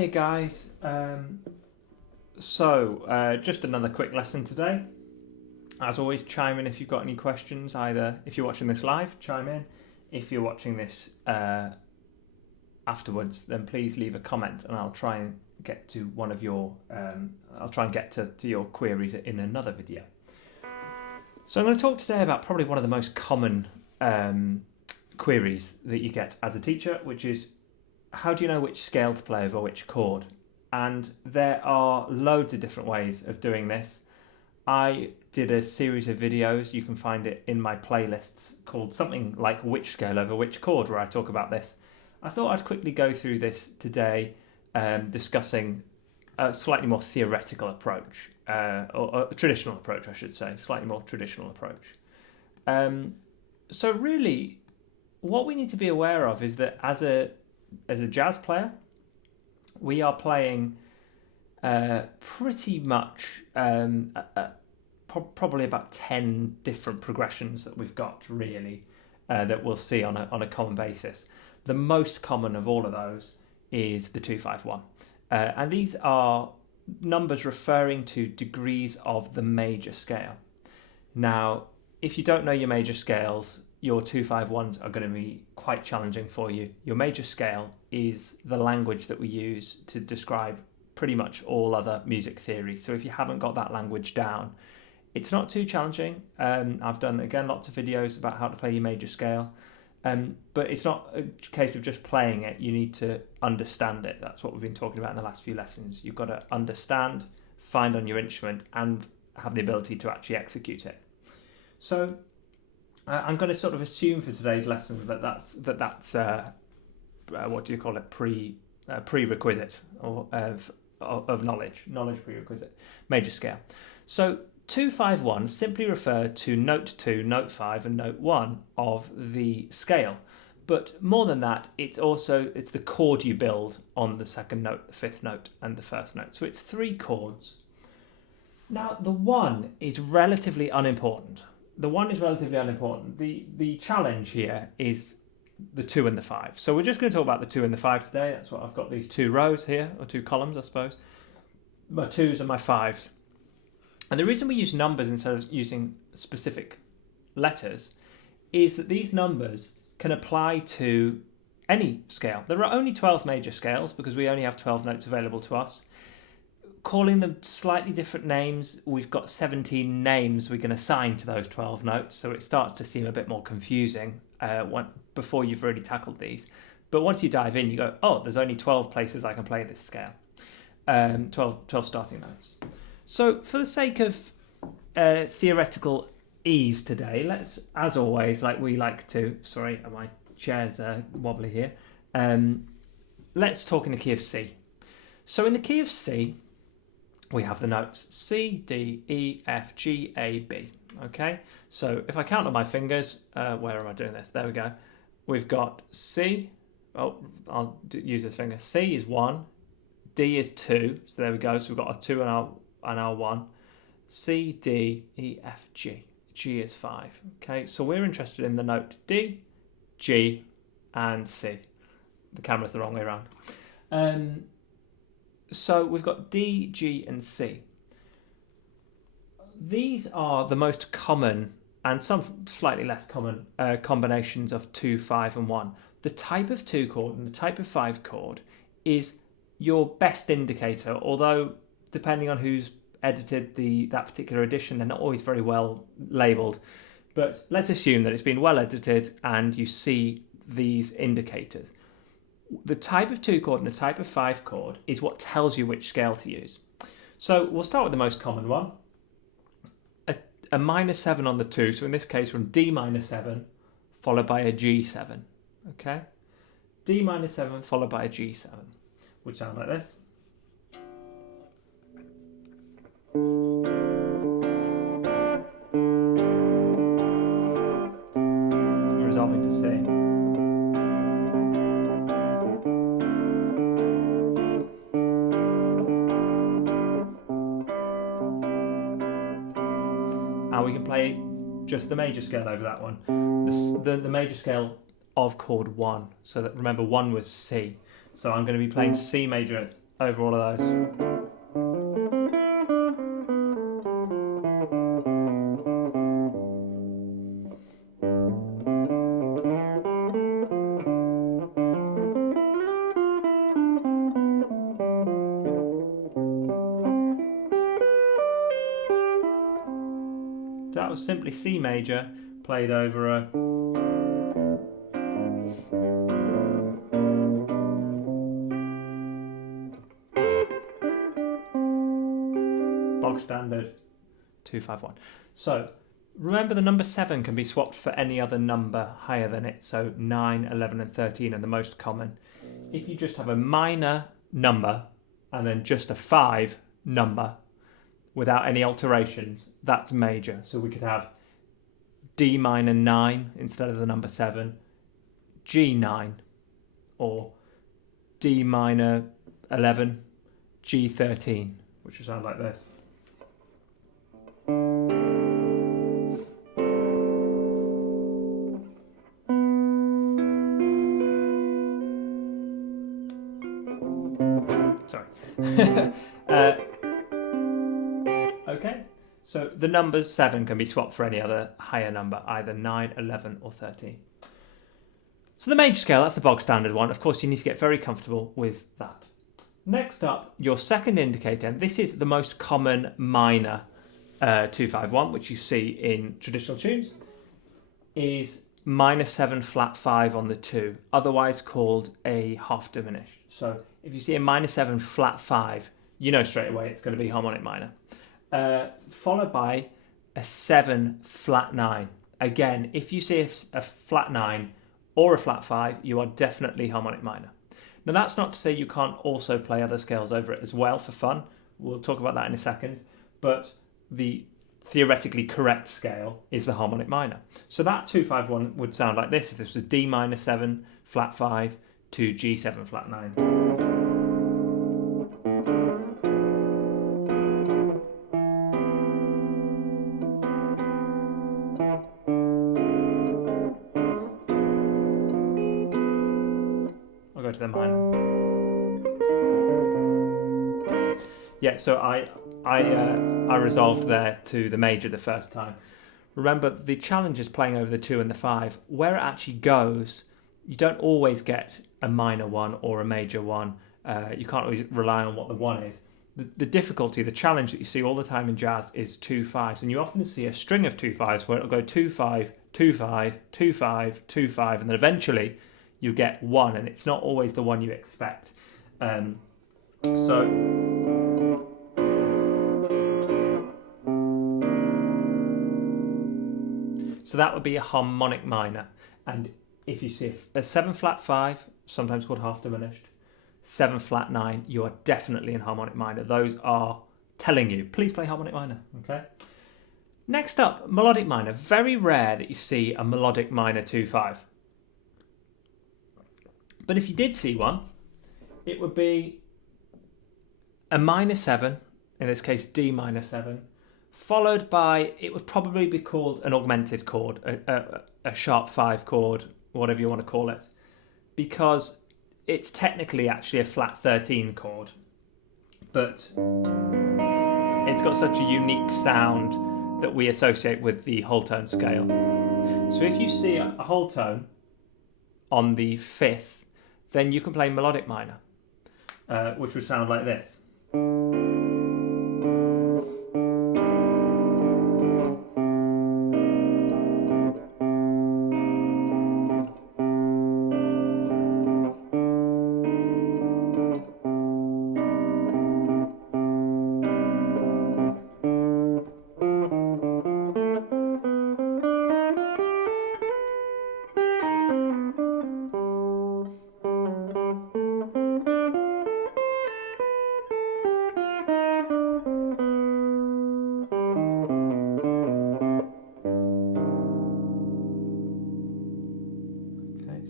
Hiya guys, just another quick lesson today. As always, chime in if you've got any questions, either if you're watching this live, chime in. If you're watching this afterwards, then please leave a comment and I'll try and get to one of your, to your queries in another video. So I'm going to talk today about probably one of the most common queries that you get as a teacher, which is, how do you know which scale to play over which chord? And there are loads of different ways of doing this. I did a series of videos, you can find it in my playlists, called something like Which Scale Over Which Chord, where I talk about this. I thought I'd quickly go through this today, discussing a slightly more theoretical approach, or a traditional approach, I should say, slightly more traditional approach. So really, what we need to be aware of is that as a jazz player, we are playing pretty much probably about 10 different progressions that we've got, really, that we'll see on a common basis. The most common of all of those is the 2-5-1. And these are numbers referring to degrees of the major scale. Now, if you don't know your major scales, your 2-5-1s are going to be quite challenging for you. Your major scale is the language that we use to describe pretty much all other music theory. So if you haven't got that language down, it's not too challenging. I've done, again, lots of videos about how to play your major scale. But it's not a case of just playing it. You need to understand it. That's what we've been talking about in the last few lessons. You've got to understand, find on your instrument, and have the ability to actually execute it. So I'm going to sort of assume for today's lesson that's what do you call it, prerequisite or of knowledge prerequisite, major scale. So 2-5-1 simply refer to note 2, note 5 and note 1 of the scale. But more than that, it's the chord you build on the second note, the fifth note and the first note. So it's 3 chords. Now the 1 is relatively unimportant. The challenge here is the 2 and the 5. So we're just going to talk about the 2 and the 5 today. That's what I've got, these 2 rows here, or 2 columns, I suppose. My 2s and my 5s. And the reason we use numbers instead of using specific letters is that these numbers can apply to any scale. There are only 12 major scales because we only have 12 notes available to us. Calling them slightly different names, we've got 17 names we can assign to those 12 notes, so it starts to seem a bit more confusing before you've already tackled these. But once you dive in, you go, oh, there's only 12 places I can play this scale. 12 starting notes. So for the sake of theoretical ease today, let's, as always, like we like to, sorry, my chair's wobbly here, let's talk in the key of C. So in the key of C, we have the notes C, D, E, F, G, A, B. Okay, so if I count on my fingers, where am I doing this? There we go. We've got C. Oh, I'll use this finger. C is 1. D is 2. So there we go. So we've got our 2 and our 1. C, D, E, F, G. G is 5. Okay, so we're interested in the note D, G, and C. The camera's the wrong way around. So we've got D, G, and C. These are the most common, and some slightly less common, combinations of 2, 5, and 1. The type of 2 chord and the type of 5 chord is your best indicator, although depending on who's edited that particular edition, they're not always very well labelled. But let's assume that it's been well edited and you see these indicators. The type of 2 chord and the type of 5 chord is what tells you which scale to use. So we'll start with the most common one. A minor 7 on the 2, so in this case from D minor 7 followed by a G7. Okay? D minor 7 followed by a G7 would sound like this. Resolving to C. And we can play just the major scale over that one. The major scale of chord 1. So that, remember, 1 was C. So I'm going to be playing C major over all of those. That was simply C major played over a bog standard 2-5-1. So remember, the number 7 can be swapped for any other number higher than it. So 9, 11 and 13 are the most common. If you just have a minor number and then just a 5 number without any alterations, that's major. So we could have D minor 9 instead of the number 7, G9, or D minor 11, G13, which would sound like this. Sorry. Okay, so the numbers 7 can be swapped for any other higher number, either 9, 11 or 13. So the major scale, that's the bog standard one. Of course, you need to get very comfortable with that. Next up, your second indicator, and this is the most common minor 2-5-1, which you see in traditional tunes, is minor 7 flat 5 on the 2, otherwise called a half diminished. So if you see a minor 7 flat 5, you know straight away it's going to be harmonic minor. Followed by a 7 flat 9. Again, if you see a flat 9 or a flat 5, you are definitely harmonic minor. Now that's not to say you can't also play other scales over it as well for fun. We'll talk about that in a second. But the theoretically correct scale is the harmonic minor. So that 2-5-1 would sound like this if this was D minor 7 flat 5 to G7 flat 9. I'll go to the minor. Yeah, so I resolved there to the major the first time. Remember, the challenge is playing over the 2 and the 5. Where it actually goes, you don't always get a minor 1 or a major 1. You can't always rely on what the 1 is. The difficulty, the challenge that you see all the time in jazz is 2 5s, and you often see a string of 2 5s where it'll go 2 5, 2 5, 2 5, 2 5, and then eventually you get 1, and it's not always the one you expect. So that would be a harmonic minor. And if you see a 7 flat 5, sometimes called half diminished, 7 flat 9, you are definitely in harmonic minor. Those are telling you, please play harmonic minor. Okay. Next up, melodic minor. Very rare that you see a melodic minor 2-5. But if you did see one, it would be a minor 7, in this case D minor 7, followed by, it would probably be called an augmented chord, a sharp 5 chord, whatever you want to call it, because it's technically actually a flat 13 chord, but it's got such a unique sound that we associate with the whole tone scale. So if you see a whole tone on the 5th, then you can play melodic minor, which would sound like this.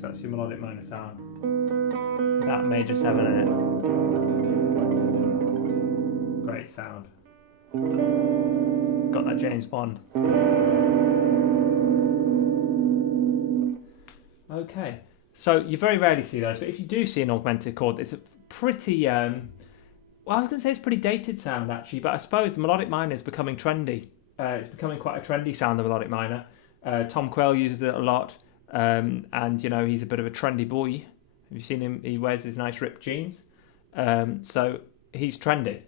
So that's your melodic minor sound. That major 7 in it. Great sound. It's got that James Bond. Okay, so you very rarely see those, but if you do see an augmented chord, it's a pretty Well, I was going to say it's pretty dated sound actually, but I suppose the melodic minor is becoming trendy. It's becoming quite a trendy sound, the melodic minor. Tom Quayle uses it a lot, and he's a bit of a trendy boy. Have you seen him? He wears his nice ripped jeans, so he's trendy,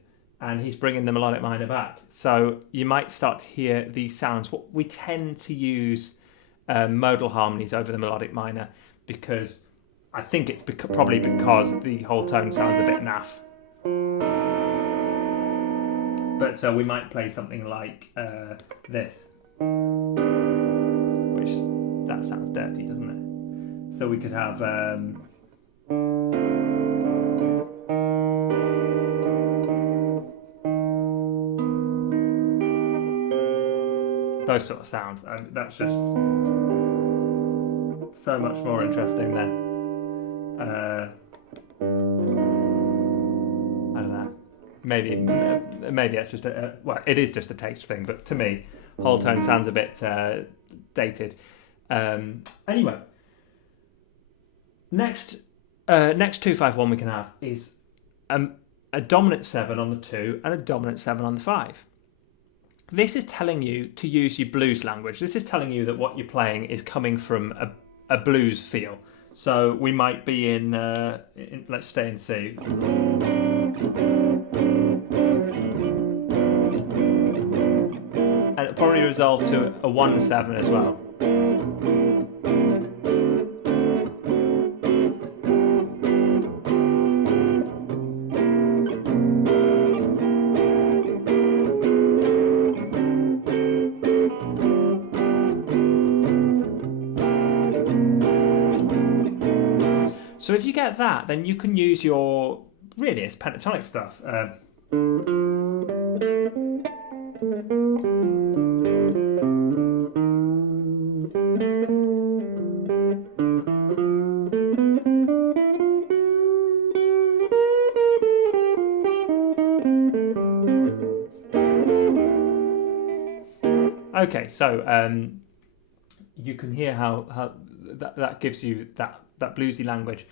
and he's bringing the melodic minor back. So you might start to hear these sounds. What we tend to use modal harmonies over the melodic minor because I think it's probably because the whole tone sounds a bit naff. But we might play something like this, which that sounds dirty, doesn't it? So we could have those sort of sounds. That's just so much more interesting then. I don't know. Maybe it's just it is just a taste thing, but to me, whole tone sounds a bit dated. Anyway, next 2-5-1 we can have is a dominant 7 on the 2 and a dominant 7 on the 5. This is telling you to use your blues language. This is telling you that what you're playing is coming from a blues feel. So we might be in let's stay in C. And it'll probably resolve to a 1-7 as well. So if you get that, then you can use your, really, it's pentatonic stuff. Okay, so you can hear how that gives you that bluesy language.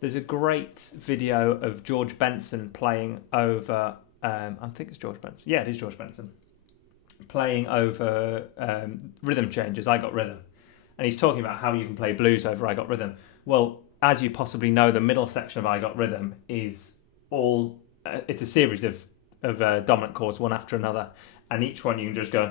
There's a great video of George Benson playing over, I think it's George Benson. Yeah, it is George Benson. Playing over rhythm changes, I Got Rhythm. And he's talking about how you can play blues over I Got Rhythm. Well, as you possibly know, the middle section of I Got Rhythm is all, it's a series of dominant chords, one after another. And each one you can just go...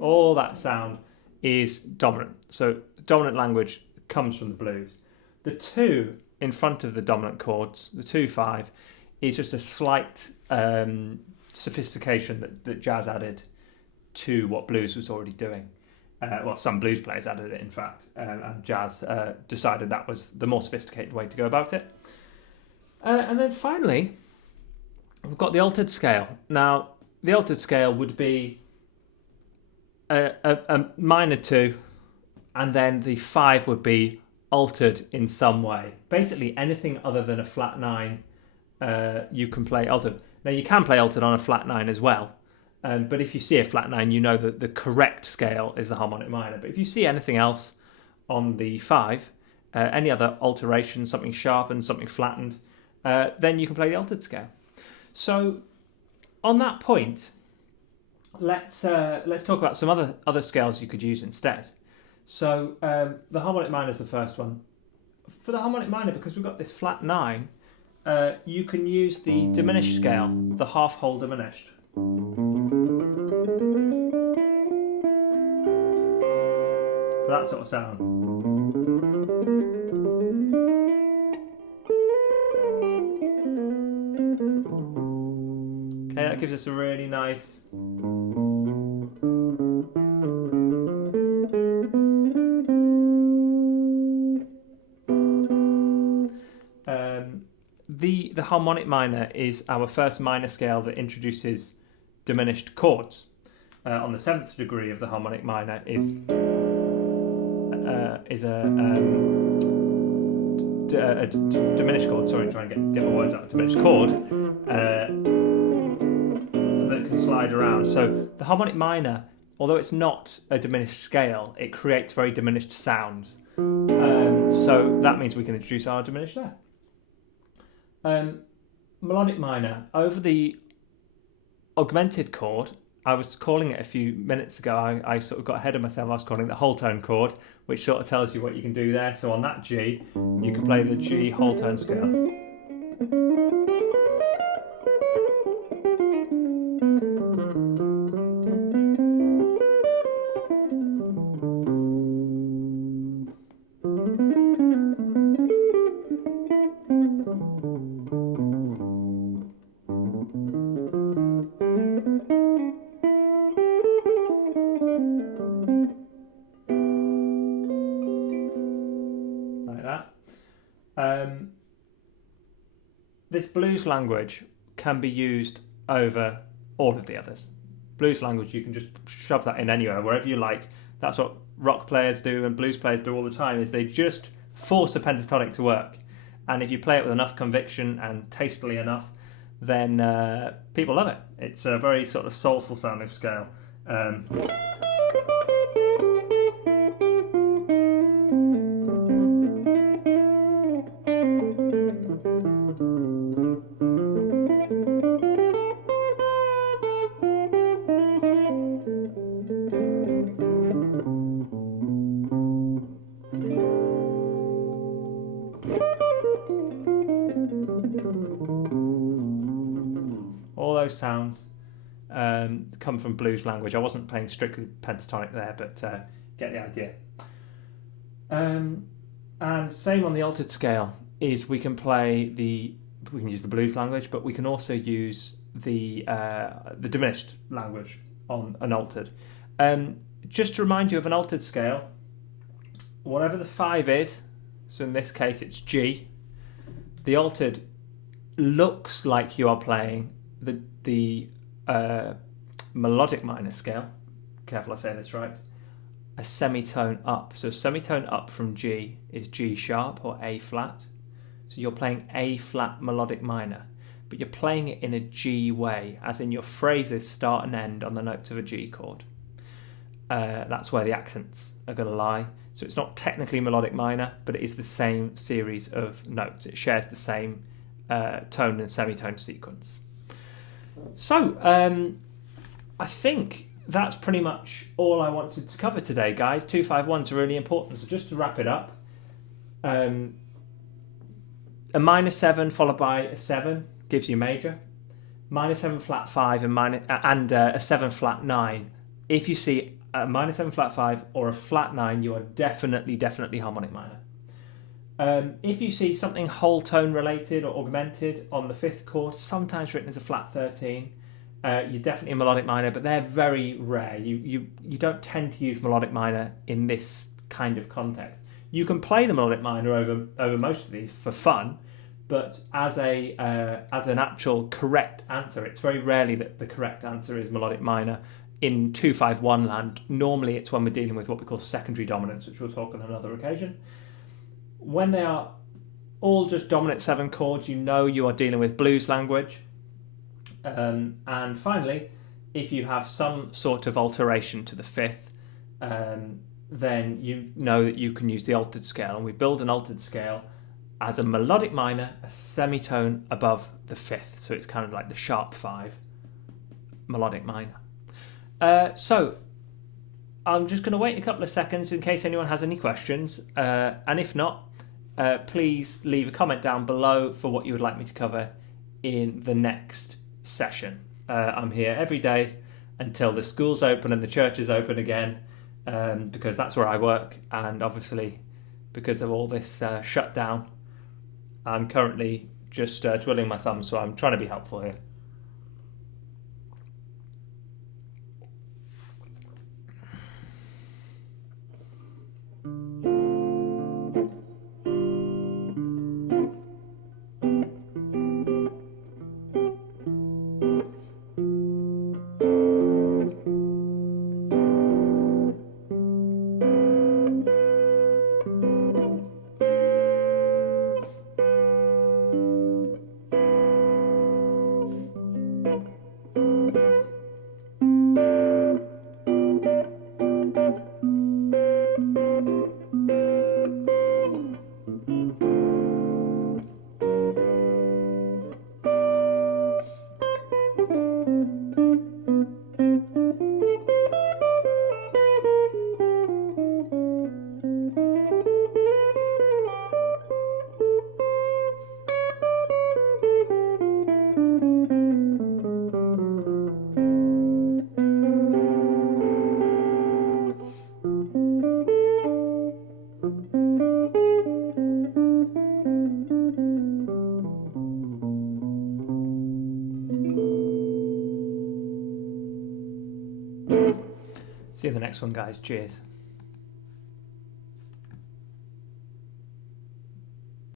all that sound is dominant. So dominant language comes from the blues. The 2 in front of the dominant chords, the 2-5, is just a slight sophistication that jazz added to what blues was already doing. Well, some blues players added it, in fact, and jazz decided that was the more sophisticated way to go about it. And then finally, we've got the altered scale. Now, the altered scale would be a minor 2, and then the 5 would be altered in some way. Basically, anything other than a flat 9, you can play altered. Now, you can play altered on a flat 9 as well, but if you see a flat 9, you know that the correct scale is the harmonic minor. But if you see anything else on the 5, any other alteration, something sharpened, something flattened, then you can play the altered scale. So, on that point, let's talk about some other scales you could use instead. So the harmonic minor is the first one. For the harmonic minor, because we've got this flat 9, you can use the diminished scale, the half whole diminished. For that sort of sound. Okay, that gives us a really nice... The harmonic minor is our first minor scale that introduces diminished chords. On the 7th degree of the harmonic minor is a diminished chord. Sorry, trying to get my words out. Diminished chord that can slide around. So the harmonic minor, although it's not a diminished scale, it creates very diminished sounds. So that means we can introduce our diminished there. Melodic minor over the augmented chord. I was calling it a few minutes ago. I sort of got ahead of myself. I was calling it the whole tone chord, which sort of tells you what you can do there. So on that G, you can play the G whole tone scale. This blues language can be used over all of the others. Blues language, you can just shove that in anywhere, wherever you like. That's what rock players do and blues players do all the time, is they just force a pentatonic to work. And if you play it with enough conviction and tastily enough, then people love it. It's a very sort of soulful sounding scale. All those sounds come from blues language. I wasn't playing strictly pentatonic there, but get the idea. And same on the altered scale is we can use the blues language, but we can also use the diminished language on an altered. Just to remind you of an altered scale, whatever the 5 is, so in this case it's G, the altered looks like you are playing the melodic minor scale, careful I say this right, a semitone up. So semitone up from G is G sharp or A flat. So you're playing A flat melodic minor, but you're playing it in a G way, as in your phrases start and end on the notes of a G chord. That's where the accents are going to lie. So it's not technically melodic minor, but it is the same series of notes. It shares the same tone and semitone sequence. So I think that's pretty much all I wanted to cover today, guys. 2-5-1s are really important. So just to wrap it up, a minor 7 followed by a 7 gives you major. Minor 7 flat 5 and a 7 flat 9. If you see a minor 7 flat 5 or a flat 9, you are definitely harmonic minor. If you see something whole tone related or augmented on the 5th chord, sometimes written as a flat 13, you're definitely a melodic minor, but they're very rare. You don't tend to use melodic minor in this kind of context. You can play the melodic minor over most of these for fun, but as an actual correct answer, it's very rarely that the correct answer is melodic minor. In 2-5-1 land, normally it's when we're dealing with what we call secondary dominants, which we'll talk on another occasion. When they are all just dominant 7 chords, you know you are dealing with blues language. And finally, if you have some sort of alteration to the 5th, then you know that you can use the altered scale. And we build an altered scale as a melodic minor, a semitone above the 5th. So it's kind of like the sharp 5 melodic minor. So I'm just going to wait a couple of seconds in case anyone has any questions. And if not, please leave a comment down below for what you would like me to cover in the next session. I'm here every day until the school's open and the church is open again, because that's where I work. And obviously, because of all this shutdown, I'm currently just twiddling my thumbs, so I'm trying to be helpful here. See you in the next one, guys. Cheers.